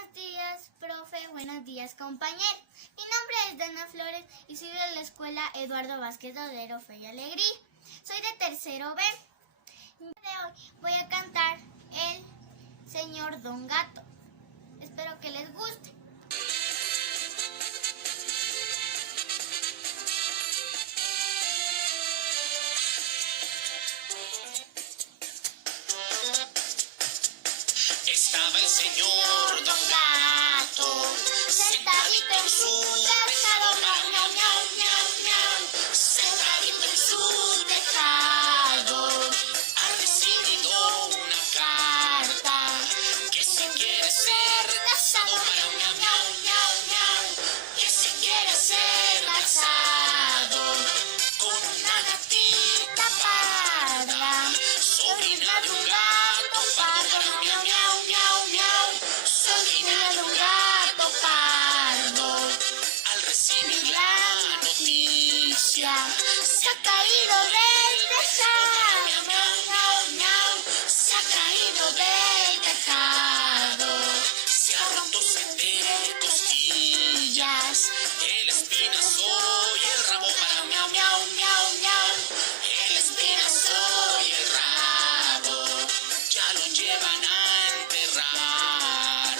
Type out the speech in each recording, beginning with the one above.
Buenos días, profe. Buenos días, compañero. Mi nombre es Dana Flores y soy de la escuela Eduardo Vázquez Dodero, Fe y Alegría. Soy de tercero B. De hoy voy a cantar El Señor Don Gato. Espero que les guste. Estaba el señor Don Gato sentadito en su tejado, miau, miau, miau, miau, miau. Sentadito en su tejado, ha recibido una carta que si quiere ser casado, miau, miau, miau, miau, miau. Que si quiere ser casado con una gatita parda, sobrina de un gato pardo, miau, miau, miau, miau, sobrina de un gato pardo. Al recibir la noticia, se ha caído del tejado, miau, miau, miau, miau, se ha caído del tejado. Se ha roto 7 costillas, el espinazo y el rabo, miau, miau, miau, miau, miau, el espinazo y el rabo. Ya lo llevan a enterrar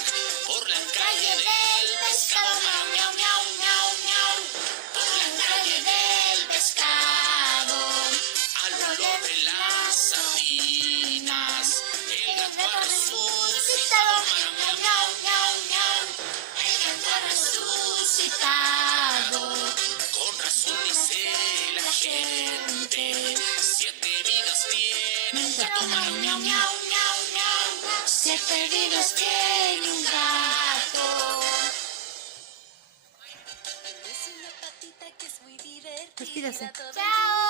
por la calle del pescado, miau, miau, miau, miau, miau, por la calle del pescado. Al olor de las sardinas, el gato ha resucitado, miau, miau, miau, miau, miau, el gato ha resucitado. Con razón dice la gente, 7 vidas tiene un gato, miau, miau, miau, miau, miau, 7 vidas tiene un gato. Es una patita que es muy divertida. Despídase. ¡Chao!